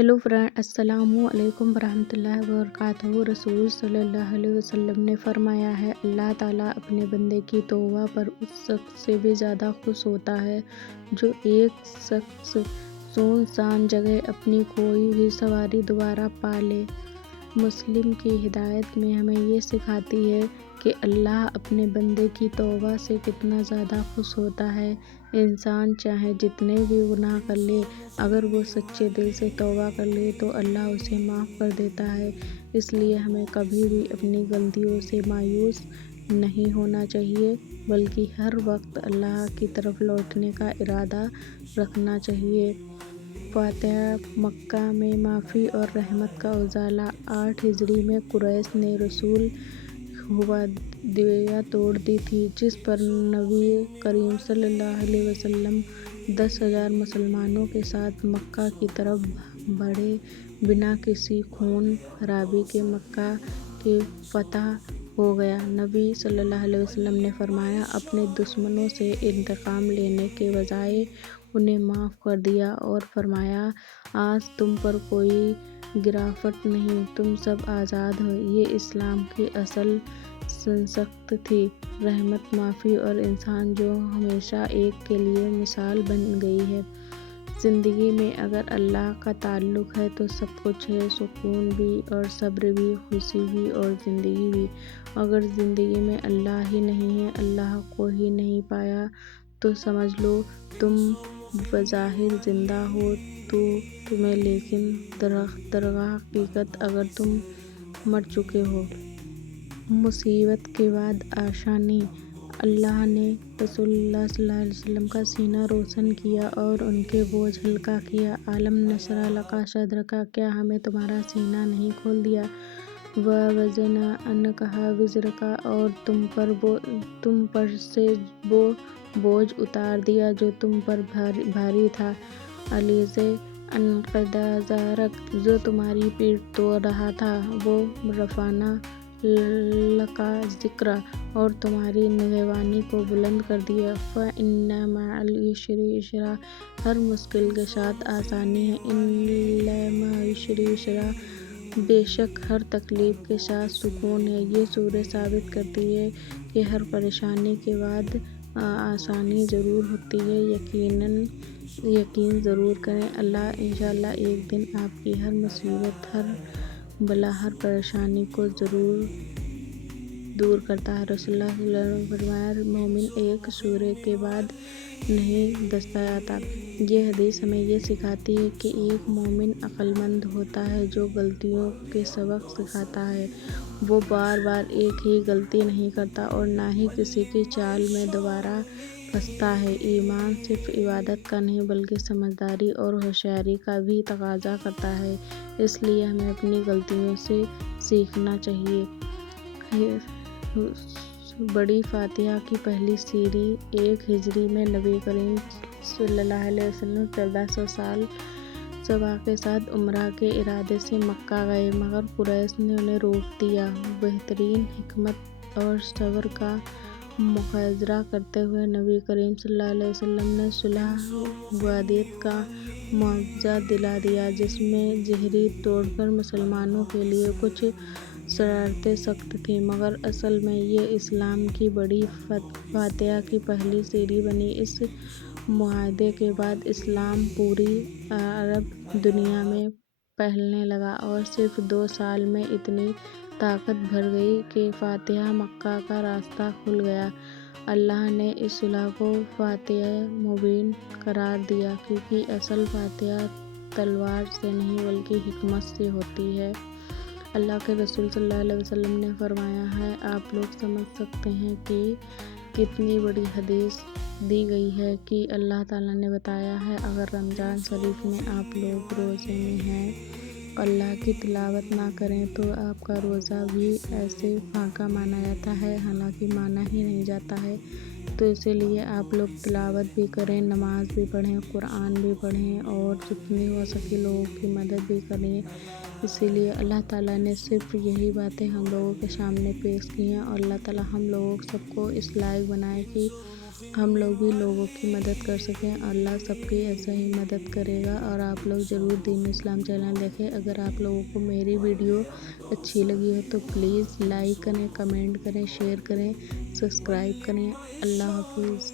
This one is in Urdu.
ہیلو فرینڈ، السلام علیکم ورحمۃ اللہ وبرکاتہ۔ رسول صلی اللہ علیہ وسلم نے فرمایا ہے، اللہ تعالیٰ اپنے بندے کی توبہ پر اس شخص سے بھی زیادہ خوش ہوتا ہے جو ایک شخص سنسان جگہ اپنی کھوئی ہوئی سواری دوبارہ پا لے۔ مسلم کی ہدایت میں ہمیں یہ سکھاتی ہے کہ اللہ اپنے بندے کی توبہ سے کتنا زیادہ خوش ہوتا ہے۔ انسان چاہے جتنے بھی گناہ کر لے، اگر وہ سچے دل سے توبہ کر لے تو اللہ اسے معاف کر دیتا ہے۔ اس لیے ہمیں کبھی بھی اپنی غلطیوں سے مایوس نہیں ہونا چاہیے، بلکہ ہر وقت اللہ کی طرف لوٹنے کا ارادہ رکھنا چاہیے۔ فاتحہ مکہ میں معافی اور رحمت کا اجالا۔ 8 ہجری میں قریش نے رسول حدیبیہ توڑ دی تھی، جس پر نبی کریم صلی اللہ علیہ وسلم 10,000 مسلمانوں کے ساتھ مکہ کی طرف بڑھے۔ بنا کسی خون خرابی کے مکہ کی فتح ہو گئی۔ نبی صلی اللہ علیہ وسلم نے فرمایا، اپنے دشمنوں سے انتقام لینے کے بجائے انہیں معاف کر دیا اور فرمایا، آج تم پر کوئی گرفت نہیں، تم سب آزاد ہو۔ یہ اسلام کی اصل شناخت تھی، رحمت، معافی اور انسان جو ہمیشہ ایک کے لیے مثال بن گئی ہے۔ زندگی میں اگر اللہ کا تعلق ہے تو سب کچھ ہے، سکون بھی اور صبر بھی، خوشی بھی اور زندگی بھی۔ اگر زندگی میں اللہ ہی نہیں ہے، اللہ کو ہی نہیں پایا، تو سمجھ لو تم بظاہر زندہ ہو تمہیں، لیکن درگاہ حقیقت اگر تم مر چکے ہو۔ مصیبت کے بعد آسانی۔ اللہ نے رسول اللہ صلی اللہ علیہ وسلم کا سینہ روشن کیا اور ان کے بوجھ ہلکا کیا۔ أَلَمْ نَشْرَحْ لَكَ صَدْرَكَ، کیا ہم نے تمہارا سینہ نہیں کھول دیا؟ وَوَضَعْنَا عَنْكَ وِزْرَكَ، اور تم پر سے وہ بوجھ اتار دیا جو تم پر بھاری تھا۔ الَّذِي أَنْقَضَ ظَهْرَكَ، جو تمہاری پیٹھ توڑ رہا تھا۔ وَرَفَعْنَا لَكَ ذِكْرَكَ، اور تمہاری نگہبانی کو بلند کر دیا۔ فَإِنَّ مَعَ الْعُسْرِ يُسْرًا، ہر مشکل کے ساتھ آسانی ہے۔ إِنَّ مَعَ الْعُسْرِ يُسْرًا، بے شک ہر تکلیف کے ساتھ سکون ہے۔ یہ سورت ثابت کرتی ہے کہ ہر پریشانی کے بعد آسانی ضرور ہوتی ہے۔ یقین ضرور کریں، اللہ انشاءاللہ ایک دن آپ کی ہر مصیبت، ہر بلا، ہر پریشانی کو ضرور دور کرتا ہے۔ رسول اللہ صلی اللہ علیہ وسلم نے فرمایا، مومن ایک سورے کے بعد نہیں دستا آتا۔ یہ حدیث ہمیں یہ سکھاتی ہے کہ ایک مومن عقل مند ہوتا ہے جو غلطیوں کے سبق سیکھتا ہے۔ وہ بار بار ایک ہی غلطی نہیں کرتا اور نہ ہی کسی کی چال میں دوبارہ پھنستا ہے۔ ایمان صرف عبادت کا نہیں بلکہ سمجھداری اور ہوشیاری کا بھی تقاضا کرتا ہے، اس لیے ہمیں اپنی غلطیوں سے سیکھنا چاہیے۔ بڑی فاتحہ کی پہلی سری۔ 1 ہجری میں نبی کریم صلی اللہ علیہ وسلم 1400 سال صبا کے ساتھ عمرہ کے ارادے سے مکہ گئے، مگر قریش نے انہیں روک دیا۔ بہترین حکمت اور صبر کا مظاہرہ کرتے ہوئے نبی کریم صلی اللہ علیہ وسلم نے صلح حدیبیہ کا معاہدہ دلا دیا، جس میں زہری طور پر مسلمانوں کے لیے کچھ شرائط سخت تھیں، مگر اصل میں یہ اسلام کی بڑی فاتحہ کی پہلی سیڑھی بنی۔ اس معاہدے کے بعد اسلام پوری عرب دنیا میں پھیلنے لگا اور صرف 2 سال میں اتنی طاقت بھر گئی کہ فاتح مکہ کا راستہ کھل گیا۔ اللہ نے اس صلح کو فتح مبین قرار دیا، کیونکہ اصل فتح تلوار سے نہیں بلکہ حکمت سے ہوتی ہے۔ اللہ کے رسول صلی اللہ علیہ وسلم نے فرمایا ہے، آپ لوگ سمجھ سکتے ہیں کہ کتنی بڑی حدیث دی گئی ہے کہ اللہ تعالیٰ نے بتایا ہے، اگر رمضان شریف میں آپ لوگ روزے میں ہیں، اللہ کی تلاوت نہ کریں تو آپ کا روزہ بھی ایسے پھاکا مانا جاتا ہے، حالانکہ مانا ہی نہیں جاتا ہے۔ تو اسی لیے آپ لوگ تلاوت بھی کریں، نماز بھی پڑھیں، قرآن بھی پڑھیں اور جتنی ہو سکے لوگوں کی مدد بھی کریں۔ اسی لیے اللہ تعالیٰ نے صرف یہی باتیں ہم لوگوں کے سامنے پیش کی ہیں، اور اللہ تعالیٰ ہم لوگوں سب کو اس لائق بنائے کہ کتنی بڑی حدیث دی گئی ہے کہ اللہ تعالیٰ نے بتایا ہے، اگر رمضان شریف میں آپ لوگ روزے میں ہیں، اللہ کی تلاوت نہ کریں تو آپ کا روزہ بھی ایسے پھاکا مانا جاتا ہے، حالانکہ مانا ہی نہیں جاتا ہے۔ تو اسی لیے آپ لوگ تلاوت بھی کریں، نماز بھی پڑھیں اور جتنی ہو سکے لوگوں کی مدد بھی کریں۔ اسی لیے اللہ تعالیٰ نے صرف یہی باتیں ہم لوگوں کے سامنے پیش کی ہیں، اور اللہ تعالیٰ ہم لوگوں سب کو اس لائق بنائے کہ ہم لوگ بھی لوگوں کی مدد کر سکیں. اللہ سب کی ایسا ہی مدد کرے گا. اور آپ لوگ ضرور دین اسلام چینل دیکھیں. اگر آپ لوگوں کو میری ویڈیو اچھی لگی ہو تو پلیز لائک کریں، کمنٹ کریں، شیئر کریں، سبسکرائب کریں. اللہ حافظ.